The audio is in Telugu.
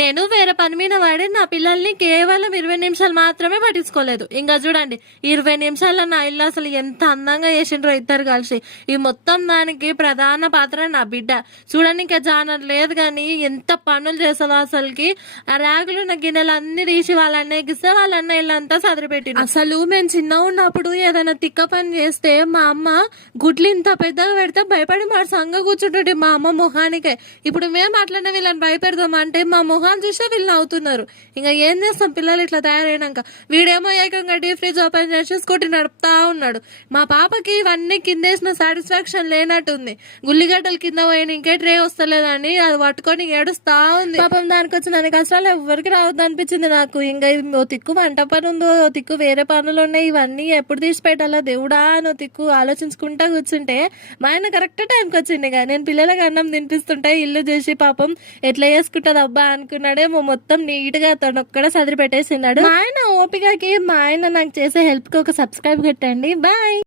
నేను వేరే పని మీద పడి నా పిల్లల్ని కేవలం 20 నిమిషాలు మాత్రమే పట్టించుకోలేదు. ఇంకా చూడండి 20 నిమిషాల్లో నా ఇల్లు అసలు ఎంత అందంగా చేసిండ్రో ఇద్దరు కలిసి. ఈ మొత్తం దానికి ప్రధాన పాత్ర నా బిడ్డ. చూడండి ఇంకా జానర్ లేదు కానీ ఎంత పనులు చేస్తుందో అసలుకి. ఆ ర్యాగులు ఉన్న గిన్నెలు అన్ని తీసి వాళ్ళ అన్నయ్యకి ఇస్తే వాళ్ళ అన్నయ్య ఇల్లంతా సదిరిపెట్టి. అసలు మేము చిన్న ఉన్నప్పుడు ఏదైనా తిక్క పని చేస్తే మా అమ్మ గుడ్లు ఇంత పెద్దగా పెడితే భయపడి మా సంగ కూర్చుంటుంటే మా అమ్మ మొహానికే. ఇప్పుడు మేము అట్లనే వీళ్ళని భయపెడదాం అంటే మా మొహాలు చూస్తే వీళ్ళు నవ్వుతున్నారు. ఇంకా ఏం చేస్తాం పిల్లలు ఇట్లా తయారైనాక. వీడేమో ఏకంగా డీప్ ఫ్రిడ్జ్ ఓపెన్ చేసి స్కూటీ నడుపుతా ఉన్నాడు. మా పాపకి ఇవన్నీ కిందేసిన సాటిస్ఫాక్షన్ లేనట్టుంది. గుల్లిగడ్డలు కింద పోయిన ఇంకే ట్రే వస్తలేదని అది పట్టుకొని ఏడుస్తా ఉంది. పాపం దానికి వచ్చిన అన్ని కష్టాలు ఎవరికి రావద్దు అనిపించింది నాకు. ఇంకా ఓ తిక్కు వంట పని ఉందో, ఓ తిక్కు వేరే పనులు ఉన్నాయి. ఇవన్నీ ఎప్పుడు తీసి పెట్టాలా దేవుడా అని తిక్కు ఆలోచించుకుంటా కూర్చుంటే మా ఆయన కరెక్ట్ టైంకి వచ్చింది. ఇక నేను పిల్లలకి అన్నం తినిపిస్తుంటే ఇల్లు చూసి పాపం ఎట్లా చేసుకుంటది అబ్బా అనుకున్నాడేమో. మొత్తం నీట్ గా తనొక్కడ సదిరి పెట్టేసినాడు. మా ఆయన ఓపికకి మా ఆయన నాకు చేసే హెల్ప్ కి ఒక సబ్స్క్రైబ్ పెట్టండి. బాయ్.